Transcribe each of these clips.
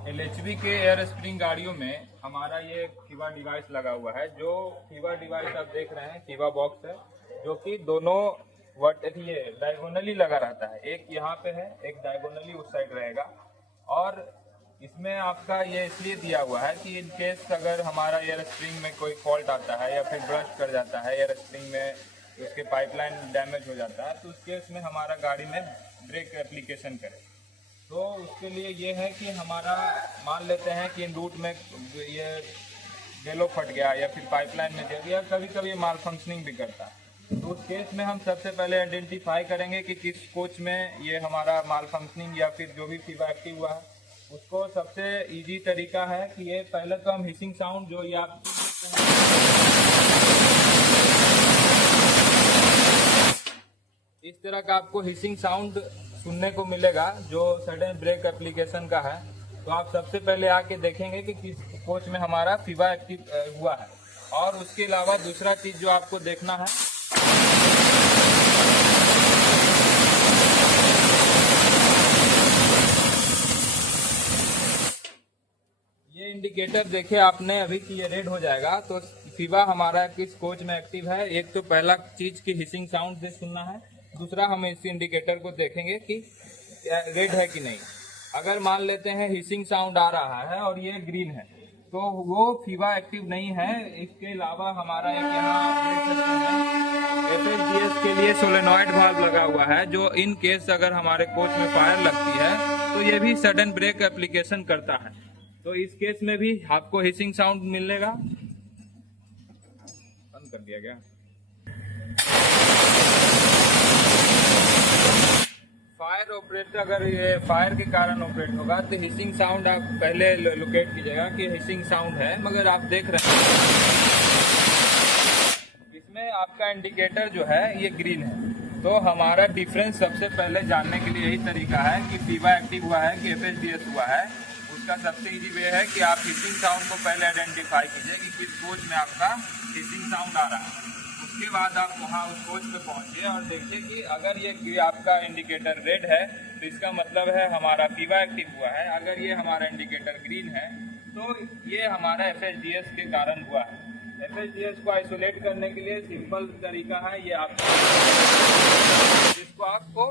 LHV के air spring गाड़ियों में हमारा ये फीवा डिवाइस लगा हुआ है। जो फीवा डिवाइस आप देख रहे हैं फीवा बॉक्स है, जो कि दोनों ये डायगोनली लगा रहता है। एक यहाँ पे है, एक डायगोनली उस साइड रहेगा। और इसमें आपका ये इसलिए दिया हुआ है कि इन केस अगर हमारा एयर स्प्रिंग में कोई फॉल्ट आता है या फिर ब्रस्ट कर जाता है एयर स्प्रिंग में, उसके पाइपलाइन डैमेज हो जाता है, तो उस केस में हमारा गाड़ी में ब्रेक एप्लीकेशन करे। तो उसके लिए ये है कि हमारा मान लेते हैं कि इन रूट में ये बेलो फट गया या फिर पाइपलाइन में जल गया, कभी कभी माल फंक्शनिंग भी करता है। तो उस केस में हम सबसे पहले आइडेंटिफाई करेंगे कि किस कोच में ये हमारा माल फंक्शनिंग या फिर जो भी फीवा एक्टिव हुआ है। उसको सबसे इजी तरीका है कि ये पहले तो हम हिसिंग साउंड जो ये आप इस तरह का आपको हिसिंग साउंड सुनने को मिलेगा जो सडन ब्रेक एप्लीकेशन का है। तो आप सबसे पहले आके देखेंगे कि किस कोच में हमारा फीवा एक्टिव हुआ है। और उसके अलावा दूसरा चीज जो आपको देखना है, ये इंडिकेटर देखे आपने अभी कि ये रेड हो जाएगा तो फीवा हमारा किस कोच में एक्टिव है। एक तो पहला चीज की हिसिंग साउंड से सुनना है, दूसरा हम इस इंडिकेटर को देखेंगे कि रेड है कि नहीं। अगर मान लेते हैं हिसिंग साउंड आ रहा है और ये ग्रीन है तो वो फीवा एक्टिव नहीं है। इसके अलावा हमारा एक यहाँ आप देख सकते हैं FHDS के लिए सोलेनॉइड वाल्व लगा हुआ है, जो इन केस अगर हमारे कोच में फायर लगती है तो ये भी सडन ब्रेक एप्लीकेशन करता है। तो इस केस में भी आपको हिसिंग साउंड मिलेगा। बंद कर दिया गया। फायर ऑपरेट अगर ये फायर के कारण ऑपरेट होगा तो हिसिंग साउंड आप पहले लोकेट कीजिएगा कि हिसिंग साउंड है। मगर आप देख रहे हैं इसमें आपका इंडिकेटर जो है ये ग्रीन है। तो हमारा डिफरेंस सबसे पहले जानने के लिए यही तरीका है कि फीवा एक्टिव हुआ है कि FHDS हुआ है। उसका सबसे इजी वे है कि आप हिसिंग साउंड को पहले आइडेंटिफाई कीजिए कि किस कोच में आपका हिसिंग साउंड आ रहा है। उसके बाद आप वहाँ उस कोच पे पहुँचिए और देखिए कि अगर ये आपका इंडिकेटर रेड है तो इसका मतलब है हमारा फीवा एक्टिव हुआ है। अगर ये हमारा इंडिकेटर ग्रीन है तो ये हमारा FHDS के कारण हुआ है। FHDS को आइसोलेट करने के लिए सिंपल तरीका है, ये आप इसको आपको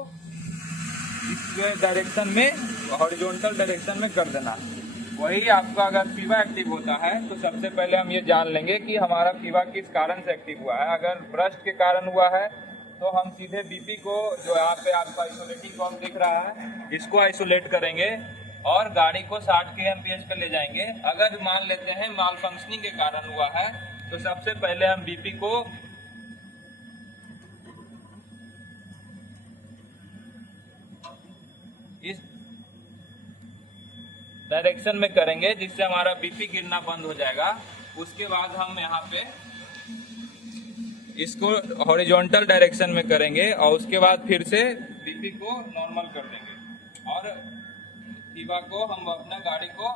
इस डायरेक्शन में हॉरिजॉन्टल डायरेक्शन में कर देना। वही आपका अगर फीवा एक्टिव होता है तो सबसे पहले हम ये जान लेंगे कि हमारा फीवा किस कारण से एक्टिव हुआ है। अगर ब्रस्ट के कारण हुआ है तो हम सीधे BP को, जो यहाँ पे आपका आइसोलेटिंग कॉम दिख रहा है, इसको आइसोलेट करेंगे और गाड़ी को 60 kmph पे ले जाएंगे। अगर मान लेते हैं माल फंक्शनिंग के कारण हुआ है तो सबसे पहले हम BP को इस डायरेक्शन में करेंगे जिससे हमारा BP गिरना बंद हो जाएगा। उसके बाद हम यहाँ पे इसको हॉरिजॉन्टल डायरेक्शन में करेंगे और उसके बाद फिर से BP को नॉर्मल कर देंगे और फीवा को हम अपना गाड़ी को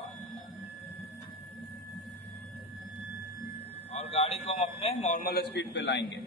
हम अपने नॉर्मल स्पीड पे लाएंगे।